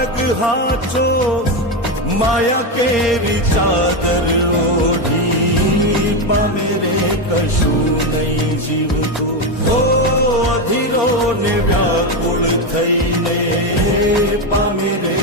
માર્ગ હાચો માયા કેરી ચાદર ઓઢી પામે રે કશું નહીં જીવતો હો અધીરો ને વ્યાકુળ થઈને પામે રે